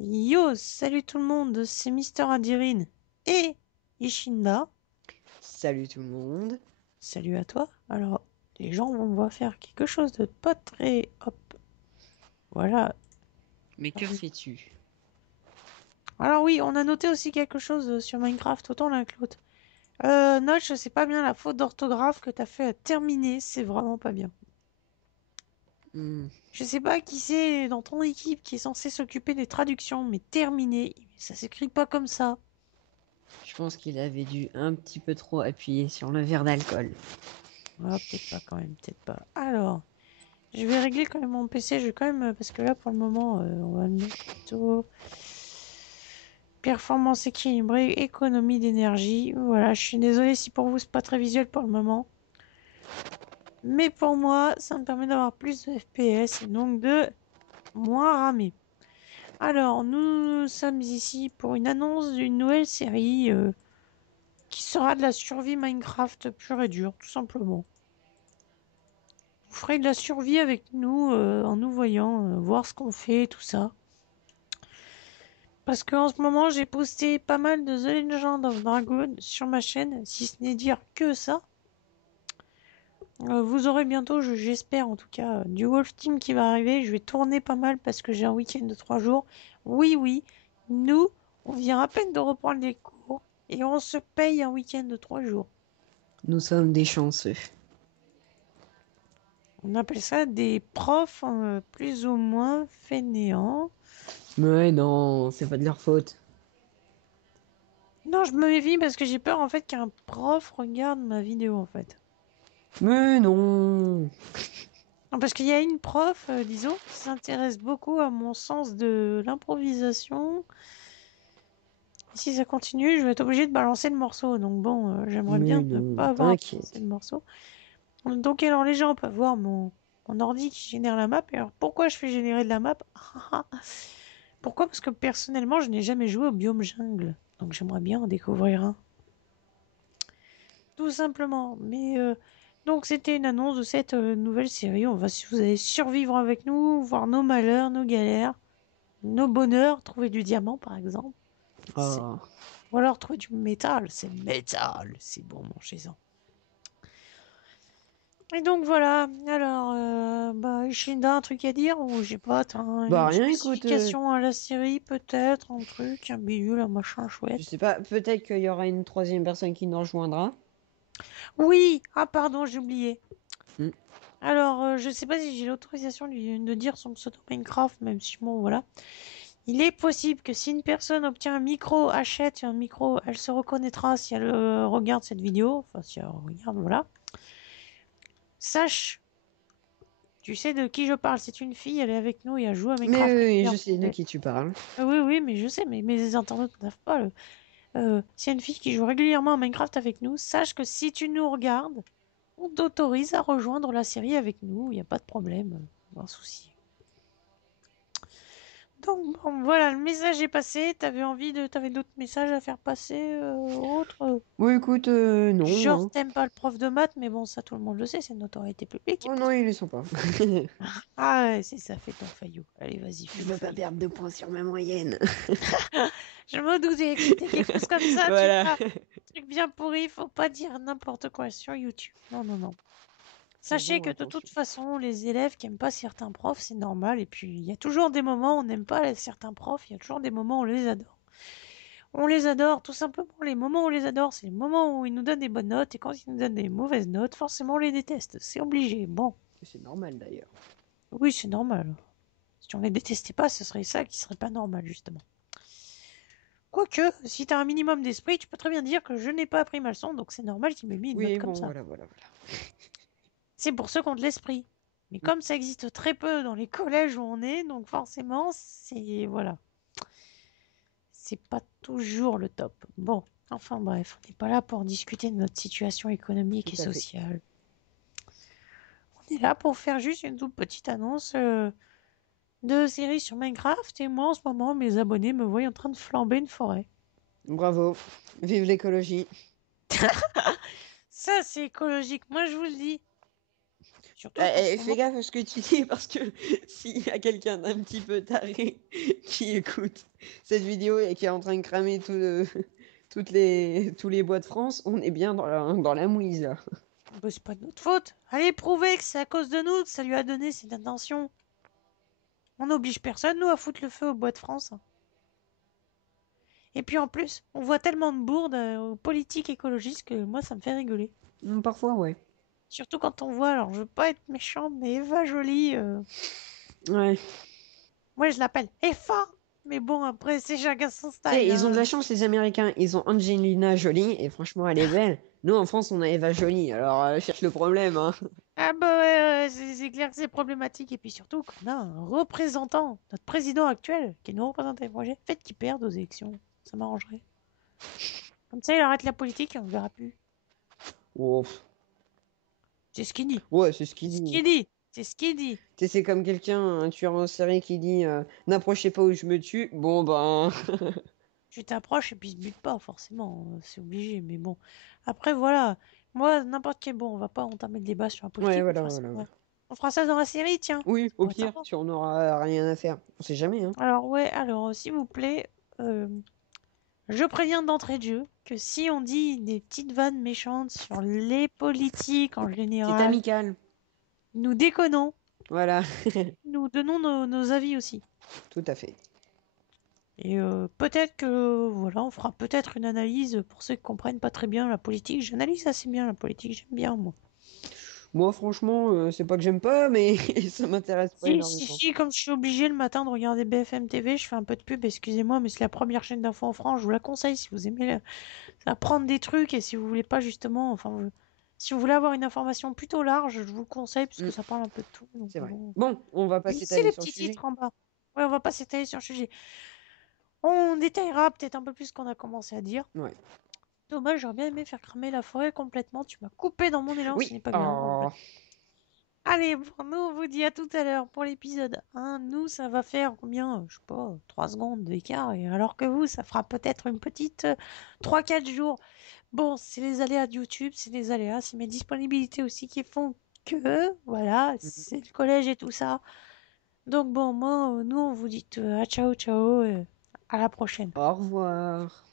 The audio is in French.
Yo, salut tout le monde, c'est Mister Adirin et Ishinda. Salut tout le monde. Salut à toi. Alors, les gens vont voir faire quelque chose de pas très... Hop, voilà. Mais que fais-tu? Alors oui, on a noté aussi quelque chose sur Minecraft, autant l'un que l'autre. Notch, c'est pas bien la faute d'orthographe que t'as fait à terminer, c'est vraiment pas bien. Hmm, Je sais pas qui c'est dans ton équipe qui est censé s'occuper des traductions, mais terminer, ça s'écrit pas comme ça. Je pense qu'il avait dû un petit peu trop appuyer sur le verre d'alcool. Ah, peut-être pas quand même, peut-être pas. Alors... Je vais régler quand même mon PC, je vais quand même, parce que là pour le moment, on va le mettre plutôt performance équilibrée, économie d'énergie. Voilà, je suis désolée si pour vous c'est pas très visuel pour le moment. Mais pour moi, ça me permet d'avoir plus de FPS et donc de moins ramer. Alors, nous sommes ici pour une annonce d'une nouvelle série qui sera de la survie Minecraft pure et dure, tout simplement. Vous ferez de la survie avec nous en nous voyant, voir ce qu'on fait, tout ça. Parce qu'en ce moment, j'ai posté pas mal de The Legend of Dragon sur ma chaîne, si ce n'est dire que ça. Vous aurez bientôt, j'espère en tout cas, du Wolf Team qui va arriver. Je vais tourner pas mal parce que j'ai un week-end de 3 jours. Oui, oui, nous, on vient à peine de reprendre les cours et on se paye un week-end de 3 jours. Nous sommes des chanceux. On appelle ça des profs plus ou moins fainéants. Mais non, c'est pas de leur faute. Non, je me méfie parce que j'ai peur en fait qu'un prof regarde ma vidéo en fait. Mais non. Non, parce qu'il y a une prof, disons, qui s'intéresse beaucoup à mon sens de l'improvisation. Et si ça continue, je vais être obligée de balancer le morceau. Donc bon, j'aimerais Mais bien ne non, pas avoir à balancer t'inquiète. le morceau. Donc alors les gens peuvent voir mon ordi qui génère la map. Et alors pourquoi je fais générer de la map? Pourquoi? Parce que personnellement, je n'ai jamais joué au biome jungle. Donc j'aimerais bien en découvrir un. Tout simplement. Mais donc c'était une annonce de cette nouvelle série. On va, si vous allez survivre avec nous, voir nos malheurs, nos galères. Nos bonheurs, trouver du diamant par exemple. Oh. Ou alors trouver du métal. C'est métal, c'est bon, mangez-en. Et donc voilà. Alors, bah, Ishinda, un truc à dire ou j'ai pas, t'as Bah une rien, écoute, spécification à la série peut-être, un truc, un bidule, un machin je chouette. sais pas, peut-être qu'il y aura une troisième personne qui nous rejoindra. Oui, ah pardon, j'ai oublié. Hmm. Alors, je sais pas si j'ai l'autorisation de dire son pseudo Minecraft, même si bon, voilà. Il est possible que si une personne obtient un micro, achète un micro, elle se reconnaîtra si elle regarde cette vidéo. Enfin, si elle regarde, voilà. Sache, tu sais de qui je parle. C'est une fille, elle est avec nous et elle joue à Mais Minecraft oui, je régulièrement. sais de qui tu parles. Oui, oui, mais je sais, mais mes internautes ne savent pas. S'il y a une fille qui joue régulièrement à Minecraft avec nous, sache que si tu nous regardes, on t'autorise à rejoindre la série avec nous. Il n'y a pas de problème, pas un souci. Donc bon, voilà, le message est passé. T'avais d'autres messages à faire passer, autres? Oui, écoute, non, Genre, hein. t'aimes pas le prof de maths, mais bon, ça tout le monde le sait, c'est une notoriété publique. Oh non, ils les sont pas. Ah ouais, c'est ça, fais ton faillot. Allez, vas-y, fais Je le veux pas faillot. perdre de points sur ma moyenne. Je me doutais que c'était quelque chose comme ça, tu Voilà. vois. Truc bien pourri, faut pas dire n'importe quoi sur YouTube. Non, non, non. Sachez Faisons que de toute attention. façon, les élèves qui aiment pas certains profs, c'est normal. Et puis, il y a toujours des moments où on n'aime pas certains profs, il y a toujours des moments où on les adore. On les adore, tout simplement. Les moments où on les adore, c'est les moments où ils nous donnent des bonnes notes. Et quand ils nous donnent des mauvaises notes, forcément, on les déteste. C'est obligé. Bon, C'est normal d'ailleurs. oui, c'est normal. Si on les détestait pas, ce serait ça qui serait pas normal, justement. Quoique, si t'as un minimum d'esprit, tu peux très bien dire que je n'ai pas appris ma leçon, donc c'est normal qu'il m'ait mis une note Oui, comme bon, ça. voilà, voilà, voilà. C'est pour ceux qui ont de l'esprit. Mais Mm. comme ça existe très peu dans les collèges où on est, donc forcément, c'est... Voilà. C'est pas toujours le top. Bon, enfin bref, on n'est pas là pour discuter de notre situation économique Tout et à fait. sociale. On est là pour faire juste une toute petite annonce de série sur Minecraft. Et moi, en ce moment, mes abonnés me voient en train de flamber une forêt. Bravo. Vive l'écologie. Ça, c'est écologique. Moi, je vous le dis. Surtout qu'en ce Fais moment, gaffe à ce que tu dis parce que s'il y a quelqu'un d'un petit peu taré qui écoute cette vidéo et qui est en train de cramer tous les bois de France, on est bien dans la mouise là. bah, c'est pas de notre faute. Allez prouver que c'est à cause de nous que ça lui a donné cette intention. On n'oblige personne, nous, à foutre le feu au bois de France. Et puis en plus, on voit tellement de bourdes aux politiques écologistes que moi, ça me fait rigoler. Parfois, ouais. Surtout quand on voit, alors je veux pas être méchante, mais Eva Jolie, Ouais. moi je l'appelle Effa. Mais bon, après, c'est chacun son Tu sais, style, ils ont de hein. la chance, les Américains. Ils ont Angelina Jolie et franchement, elle est belle. Nous, en France, on a Eva Jolie. Alors, cherche le problème, hein. Ah bah ouais, ouais, c'est clair que c'est problématique. Et puis surtout qu'on a un représentant, notre président actuel, qui nous représente les projets, faites qu'il perde aux élections. Ça m'arrangerait. Comme ça, il arrête la politique et on ne le verra plus. Oh, C'est ce qu'il dit. ouais, c'est ce qu'il C'est ce dit. qu'il dit. C'est ce qu'il dit. Tu sais, c'est comme quelqu'un, un tueur en série qui dit n'approchez pas où je me tue. Bon, ben. Tu t'approches et puis il se bute pas, forcément. C'est obligé. Mais bon. Après, voilà. Moi, n'importe quel. Bon, on va pas entamer le débat sur la Ouais, politique. voilà, voilà. On fera ça dans la série, tiens. Oui, Ça au pourrait être pire, sympa. si on n'aura rien à faire. On sait jamais, hein. Alors, ouais, alors, s'il vous plaît, euh, je préviens d'entrée de jeu que si on dit des petites vannes méchantes sur les politiques en C'est général, amical. nous déconnons, Voilà, nous donnons nos avis aussi. tout à fait. Et peut-être que voilà, on fera peut-être une analyse pour ceux qui comprennent pas très bien la politique. J'analyse assez bien la politique, j'aime bien moi. Moi, franchement, c'est pas que j'aime pas, mais ça m'intéresse pas Si, si, énormément. si, comme je suis obligée le matin de regarder BFM TV, je fais un peu de pub, excusez-moi, mais c'est la première chaîne d'infos en France, je vous la conseille si vous aimez apprendre des trucs et si vous voulez pas justement, enfin, si vous voulez avoir une information plutôt large, je vous le conseille parce que Hmm, ça parle un peu de tout. Donc c'est vrai. bon. Bon, on va pas Lisez s'étaler les sur le petits sujet. titres en bas. Ouais, on va pas s'étaler sur le sujet. On détaillera peut-être un peu plus ce qu'on a commencé à dire. Ouais. Dommage, j'aurais bien aimé faire cramer la forêt complètement. Tu m'as coupé dans mon élan, ce Oui. n'est pas bien. Je Oh. regrette. Allez, pour nous, on vous dit à tout à l'heure pour l'épisode 1. Nous, ça va faire combien? Je sais pas, 3 secondes d'écart. Et alors que vous, ça fera peut-être une petite 3-4 jours. Bon, c'est les aléas de YouTube, c'est les aléas, c'est mes disponibilités aussi qui font que, voilà, c'est le collège et tout ça. Donc bon, moi, nous, on vous dit ciao, ciao, à la prochaine. Au revoir.